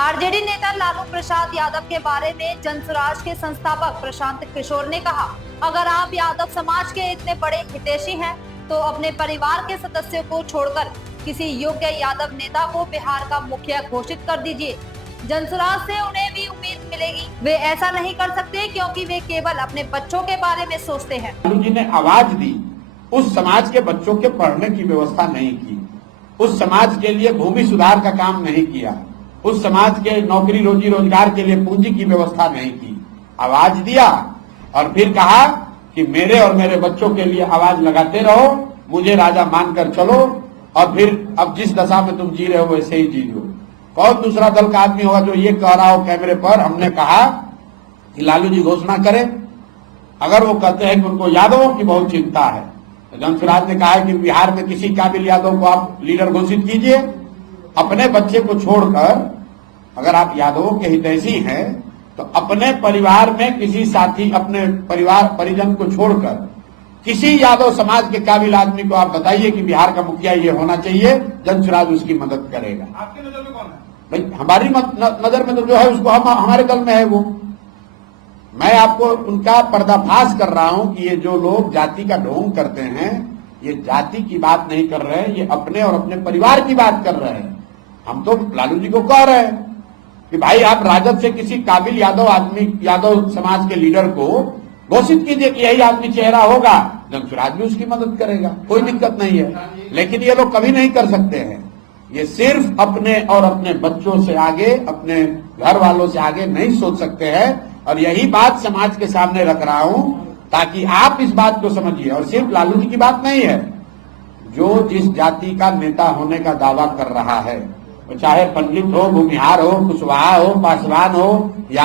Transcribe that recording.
RJD नेता लालू प्रसाद यादव के बारे में जनसुराज के संस्थापक प्रशांत किशोर ने कहा, अगर आप यादव समाज के इतने बड़े हितैषी हैं, तो अपने परिवार के सदस्यों को छोड़कर किसी योग्य यादव नेता को बिहार का मुखिया घोषित कर दीजिए। जनसुराज से उन्हें भी उम्मीद मिलेगी। वे ऐसा नहीं कर सकते क्योंकि वे केवल अपने बच्चों के बारे में सोचते हैं। लालू जी ने आवाज दी, उस समाज के बच्चों के पढ़ने की व्यवस्था नहीं की, उस समाज के लिए भूमि सुधार का काम नहीं किया, उस समाज के नौकरी रोजी रोजगार के लिए पूंजी की व्यवस्था नहीं की। आवाज दिया और फिर कहा कि मेरे और मेरे बच्चों के लिए आवाज लगाते रहो, मुझे राजा मानकर चलो, और फिर अब जिस दशा में तुम जी रहे हो वैसे ही जी लो। कौन दूसरा दल का आदमी होगा जो ये कह रहा हो कैमरे पर? हमने कहा कि लालू जी घोषणा करें। अगर वो कहते हैं कि उनको यादवों की बहुत चिंता है, तो जनसुराज ने कहा है कि बिहार में किसी काबिल यादव को आप लीडर घोषित कीजिए। अपने बच्चे को छोड़कर, अगर आप यादवों के हितैषी हैं, तो अपने परिवार में किसी साथी, अपने परिवार परिजन को छोड़कर किसी यादव समाज के काबिल आदमी को आप बताइए कि बिहार का मुखिया ये होना चाहिए, जनसुराज उसकी मदद करेगा। आपकी नजर में कौन है? भाई हमारी नजर में तो जो है उसको हमारे दल में है वो। मैं आपको उनका पर्दाफाश कर रहा हूं कि ये जो लोग जाति का ढोंग करते हैं, ये जाति की बात नहीं कर रहे हैं, ये अपने और अपने परिवार की बात कर रहे हैं। हम तो लालू जी को कह रहे हैं कि भाई आप राजद से किसी काबिल यादव आदमी, यादव समाज के लीडर को घोषित कीजिए कि यही आदमी चेहरा होगा, जनसुराज भी उसकी मदद करेगा, कोई दिक्कत नहीं है। लेकिन ये लोग कभी नहीं कर सकते हैं। ये सिर्फ अपने और अपने बच्चों से आगे, अपने घर वालों से आगे नहीं सोच सकते हैं, और यही बात समाज के सामने रख रहा हूं ताकि आप इस बात को समझिए। और सिर्फ लालू जी की बात नहीं है, जो जिस जाति का नेता होने का दावा कर रहा है, चाहे पंडित हो, भूमिहार हो, कुशवाहा हो, पासवान हो या